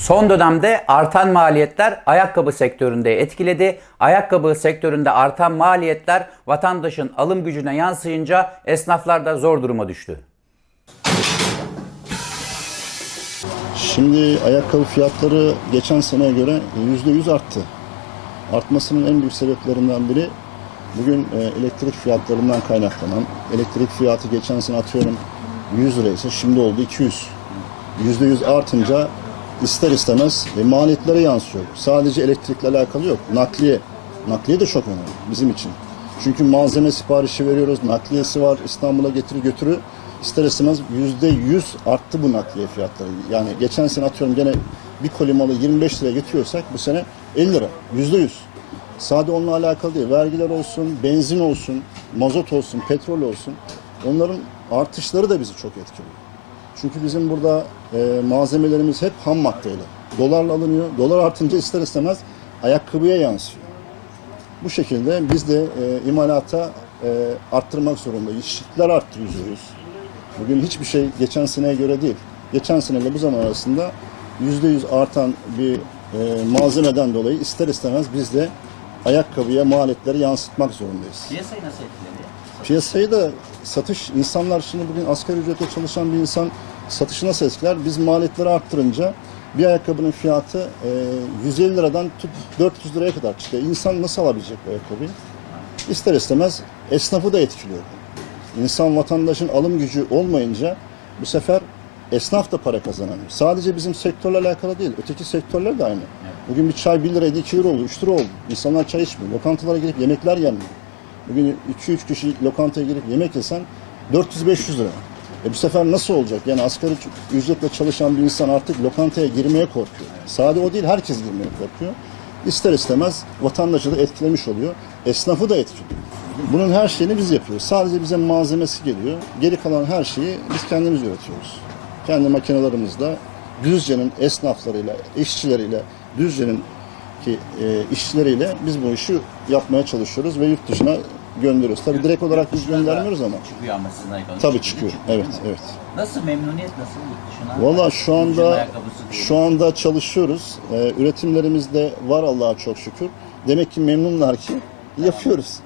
Son dönemde artan maliyetler ayakkabı sektöründe etkiledi. Ayakkabı sektöründe artan maliyetler vatandaşın alım gücüne yansıyınca esnaflar da zor duruma düştü. Şimdi ayakkabı fiyatları geçen seneye göre %100 arttı. Artmasının en büyük sebeplerinden biri bugün e, elektrik fiyatlarından kaynaklanan, elektrik fiyatı geçen sene atıyorum 100 liraysa şimdi oldu 200. %100 artınca ister istemez e, maliyetlere yansıyor. Sadece elektrikle alakalı yok. Nakliye. Nakliye de çok önemli bizim için. Çünkü malzeme siparişi veriyoruz, nakliyesi var, İstanbul'a getiri götürü. İster istemez yüzde yüz arttı bu nakliye fiyatları. Yani geçen sene atıyorum gene bir koli malı 25 liraya getiriyorsak bu sene 50 lira, yüzde yüz. Sadece onunla alakalı değil. Vergiler olsun, benzin olsun, mazot olsun, petrol olsun. Onların artışları da bizi çok etkiliyor. Çünkü bizim burada e, malzemelerimiz hep ham maddeyle. Dolarla alınıyor. Dolar artınca ister istemez ayakkabıya yansıyor. Bu şekilde biz de e, imalata e, arttırmak zorundayız. İşçiler arttı yüzde yüz. Bugün hiçbir şey geçen seneye göre değil. Geçen seneyle bu zaman arasında yüzde yüz artan bir e, malzemeden dolayı ister istemez biz de ayakkabıya maliyetleri yansıtmak zorundayız. Piyasayı nasıl etkiledi? Piyasayı da satış, insanlar şimdi bugün asgari ücretle çalışan bir insan satışı nasıl etkiler? Biz maliyetleri arttırınca bir ayakkabının fiyatı e, 150 liradan tut 400 liraya kadar çıkıyor. İnsan nasıl alabilecek bu ayakkabıyı? İster istemez esnafı da etkiliyor. İnsan vatandaşın alım gücü olmayınca bu sefer esnaf da para kazanamıyor. Sadece bizim sektörle alakalı değil. Öteki sektörler de aynı. Bugün bir çay 1 liraydı 2 lira oldu, 3 lira oldu. İnsanlar çay içmiyor. Lokantalara girip yemekler yenmiyor. Bugün 2-3 kişi lokantaya girip yemek yesen 400-500 lira. E bu sefer nasıl olacak? Yani asgari ücretle çalışan bir insan artık lokantaya girmeye korkuyor. Sadece o değil herkes girmeye korkuyor. İster istemez vatandaşı da etkilemiş oluyor. Esnafı da etkiliyor. Bunun her şeyini biz yapıyoruz. Sadece bize malzemesi geliyor. Geri kalan her şeyi biz kendimiz üretiyoruz. Kendi makinelerimizle Düzce'nin esnaflarıyla, işçileriyle, Düzce'nin ki e, işçileriyle biz bu işi yapmaya çalışıyoruz ve yurt dışına gönderiyoruz. Tabii direkt olarak biz göndermiyoruz ama Çıkıyor ama sizin ayakkabınız. tabii çıkıyor. Evet, evet. Nasıl memnuniyet nasıl yurt dışına? Valla şu Ucuz anda ayakkabısı diye. şu anda çalışıyoruz. Ee, üretimlerimiz de var Allah'a çok şükür. Demek ki memnunlar ki yapıyoruz.